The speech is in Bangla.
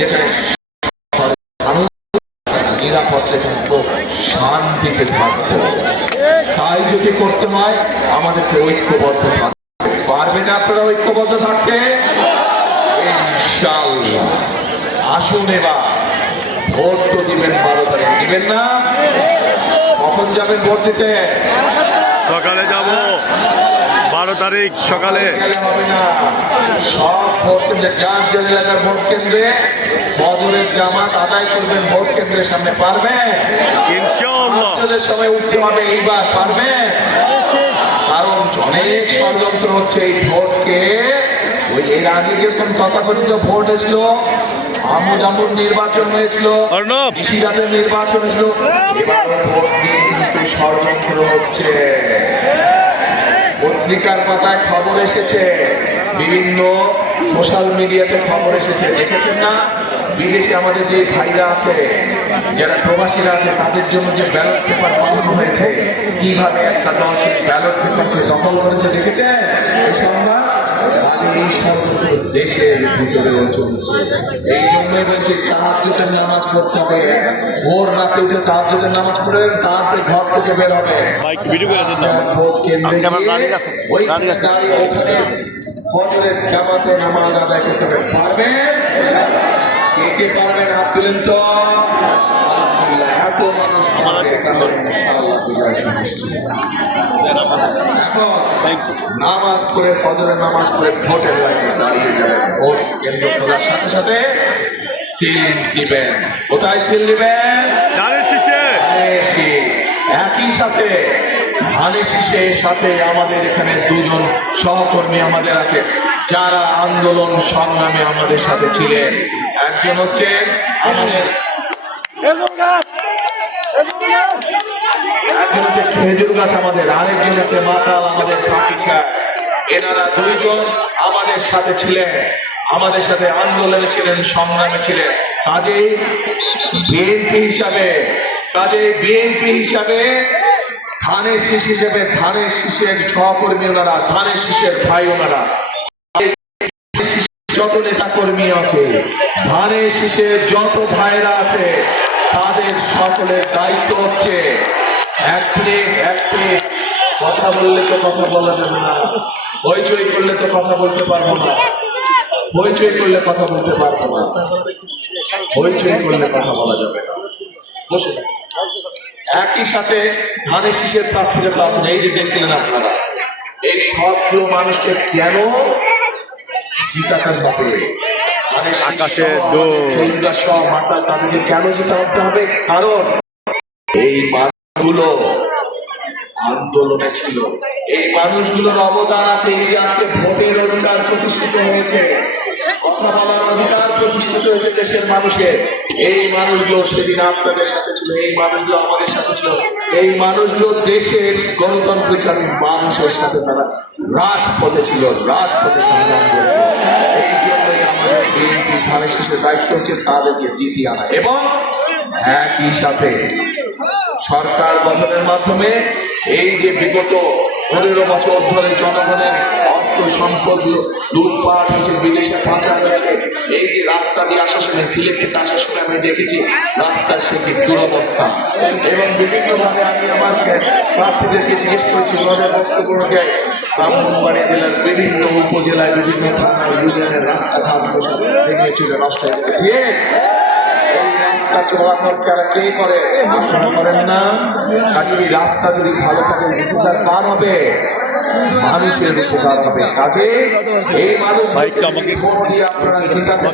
যেখানে নিরাপদে থাকবো, শান্তিতে থাকবো। তাই যদি করতে হয় আমাদেরকে ঐক্যবদ্ধ থাকতে পারবেন। আপনারা ঐক্যবদ্ধ থাকতে ইনশাআল্লাহ। আসুন এবার ভোট তো দিবেন 12 তারিখ, দিবেন না? কখন যাবেন ভোট দিতে? সকালে যাব, 12 তারিখ সকালে। হবে না, সব ভোট কেন্দ্রে, যার যার এলাকার ভোট কেন্দ্রে ফজরের জামাত আদায় করবেন ভোট কেন্দ্রের সামনে। পারবেন? ইনশাআল্লাহ সময় উঠতে হবে এইবার। পারবেন? কারণ অনেক ষড়যন্ত্র হচ্ছে এই ভোটকে। ওই এর আগে যেরকম তথাকথিত ভোট এসেছিল, আমোদ নির্বাচন হয়েছিল, কৃষিজাতের নির্বাচন হয়েছিল, এবার ভোট দিয়ে কিন্তু ষড়যন্ত্র হচ্ছে। পত্রিকার পাতায় খবর এসেছে, বিভিন্ন সোশ্যাল মিডিয়াতে খবর এসেছে, দেখেছেন না? বিদেশে আমাদের যে ভাইরা আছে, যারা প্রবাসীরা আছে, তাদের জন্য যে ব্যালট পেপার পাঠানো হয়েছে, কিভাবে একটা দল সেই ব্যালট পেপারকে দখল করেছে, দেখেছেন এই সংবাদ? এই ষড়যন্ত্র দেশের ভিতরেও চলছে। এই জন্যই বলছি তাহাজ্জুদের নামাজ পড়তে হবে। ভোর রাতে উঠে তাহাজ্জুদের নামাজ পড়ে তারপরে ঘর থেকে বের হবে। ভোট কেন্দ্রে ওই দাঁড়িয়ে ওখানে ফজরের জামাতে নামাজ আদায় করতে হবে। পারবেন? কে কে পারবেন হাত তুলেন তো। এত মানুষ নামাজ পড়ে ফজরের নামাজ পড়ে ভোটের লাইনে দাঁড়িয়ে যাবেন। ভোট কেন্দ্র খোলার সাথে সাথে সিল দিবেন। কোথায় সিল দিবেন? ধানের শীষে। একই সাথে ধানের শীষের সাথে আমাদের এখানে দুজন সহকর্মী আমাদের আছে, যারা আন্দোলন সংগ্রামে আমাদের সাথে ছিলেন। একজন হচ্ছে আমাদের একজন হচ্ছে খেজুর গাছ আমাদের, আরেকজন হচ্ছে মাতাল আমাদের সাথী সাহেব। এনারা দুইজন আমাদের সাথে ছিলেন, আমাদের সাথে আন্দোলনে ছিলেন, সংগ্রামে ছিলেন। কাজেই বিএনপি হিসাবে ধানের শীষ হিসেবে ধানের শীষের সহকর্মী ওনারা, ধানের শীষের ভাই ওনারা, যত নেতা কর্মী আছে, ধানের শীষের যত ভাইরা আছে, তাদের সকলের দায়িত্ব হচ্ছে এক মিনিট কথা বললে তো কথা বলা যাবে না, হইচই করলে তো কথা বলতে পারবো না, হইচই করলে কথা বলতে পারবো না, হইচই করলে কথা বলা যাবে না। বসে একই সাথে ধানের শীষের প্রার্থীরা তো আছেন, এই যে দেখছিলেন আপনারা, এই সবগুলো মানুষকে কেন জিতাতে হবে? আকাশে সব মাথা তাদেরকে কেন জিতাতে হবে? কারণ এই মানুষগুলো আন্দোলনে ছিল, এই মানুষগুলোর অবদান আছে। এই যে আজকে ভোটের অধিকার প্রতিষ্ঠিত হয়েছে, কথা বলার অধিকার প্রতিষ্ঠিত হয়েছে দেশের মানুষের, এই মানুষগুলো সেদিন আপনাদের সাথে ছিল, এই মানুষগুলো আমাদের সাথে ছিল, এই মানুষগুলো দেশের গণতান্ত্রিক মানুষের সাথে তারা রাজপথে ছিল, রাজপথে সংগ্রাম করেছিল। এই জন্যই আমাদের বিএনপি ধানের শীষের দায়িত্ব হচ্ছে তাদেরকে জিতিয়ে আনা, এবং একই সাথে সরকার গঠনের মাধ্যমে এই যে বিগত 15 বছর ধরে জনগণের অর্থ সম্পদ লুটপাট হয়েছে, বিদেশে পাচার হয়েছে, এই যে রাস্তা দিয়ে আসার সময়, সিলেট থেকে আসার সময় আমি দেখেছি রাস্তার সে কি দুরবস্থা, এবং বিভিন্নভাবে আমি আমার প্রার্থীদেরকে জিজ্ঞেস করেছি, ওনাদের বক্তব্য অনুযায়ী ব্রাহ্মণবাড়িয়া জেলার বিভিন্ন উপজেলায়, বিভিন্ন থানা ইউনিয়নের রাস্তাঘাট ভেঙে চুরে নষ্ট হয়ে গেছে। ঠিক, এই রাস্তা চলাচল কে করে? আপনারা করেন না? কাজে এই রাস্তা যদি ভালো থাকে উপকার কার হবে? মানুষের উপকার হবে। কাজে এই মানুষ ভোট দিয়ে আপনারা জিতাতে